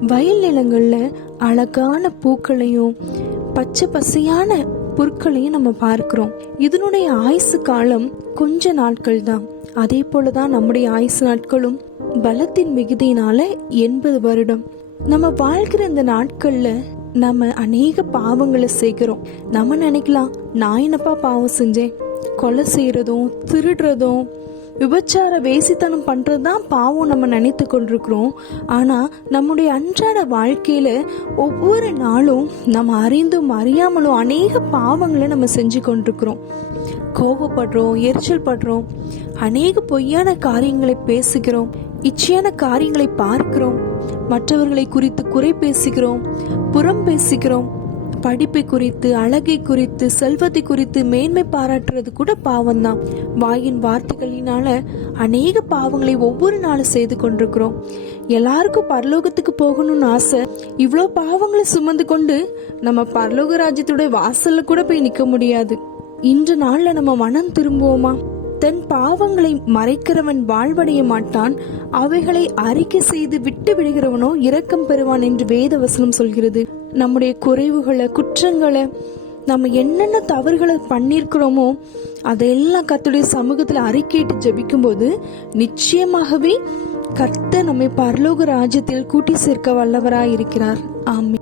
வயல் நிலங்கள்ல அழகான பூக்களையும் பச்சை பசையான புற்களையும் நம்ம பார்க்கிறோம். இதனுடைய ஆயுசு காலம் கொஞ்ச நாட்கள் தான். அதே போலதான் நம்முடைய ஆயுசு நாட்களும் பலத்தின் மிகுதியினால எண்பது வருடம். நம்ம வாழ்கிற இந்த நாட்கள்ல நம்ம அநேக பாவங்களை செய்கிறோம். நம்ம நினைக்கலாம் நான் என்னப்பா பாவம் செஞ்சேன்? கொலை செய்யறதும் திருடுறதும் விபச்சார வேசித்தனம் பண்ணுறது தான் பாவம் நம்ம நினைத்து கொண்டிருக்கிறோம். ஆனால் நம்முடைய அன்றாட வாழ்க்கையில் ஒவ்வொரு நாளும் நம்ம அறிந்தும் அறியாமலும் அநேக பாவங்களை நம்ம செஞ்சு கொண்டிருக்கிறோம். கோபப்படுறோம் எரிச்சல் படுறோம். அநேக பொய்யான காரியங்களை பேசுகிறோம். இச்சையான காரியங்களை பார்க்கிறோம். மற்றவர்களை குறித்து குறை பேசுகிறோம். புறம் பேசுகிறோம். படிப்பை குறித்து அழகை குறித்து செல்வத்தை குறித்து மேன்மை பாராட்டுறது கூட பாவம்தான். வாயின் வார்த்தைகளினால அநேக பாவங்களை ஒவ்வொரு நாளும் செய்து கொண்டிருக்கிறோம். எல்லாருக்கும் பரலோகத்துக்கு போகணும்னு ஆசை. இவ்வளோ பாவங்களை சுமந்து கொண்டு நம்ம பரலோக ராஜ்யத்துடைய வாசல்ல கூட போய் நிற்க முடியாது. இன்று நாளில் நம்ம மனம் திரும்புவோமா? தன் பாவங்களை மறைக்கிறவன் வாழ்வடைய மாட்டான் அவைகளை அறிக்கை செய்து விட்டு விடுகிறவனோ இரக்கம் பெறுவான் என்று வேத வசனம் சொல்கிறது. நம்முடைய குறைவுகளை குற்றங்களை நம்ம என்னென்ன தவறுகளை பண்ணியிருக்கிறோமோ அதையெல்லாம் கத்துடைய சமூகத்தில் அறிக்கையிட்டு ஜெபிக்கும்போது நிச்சயமாகவே கர்த்த நம்மை பரலோக ராஜ்யத்தில் கூட்டி சேர்க்க வல்லவராய் இருக்கிறார் ஆமென்.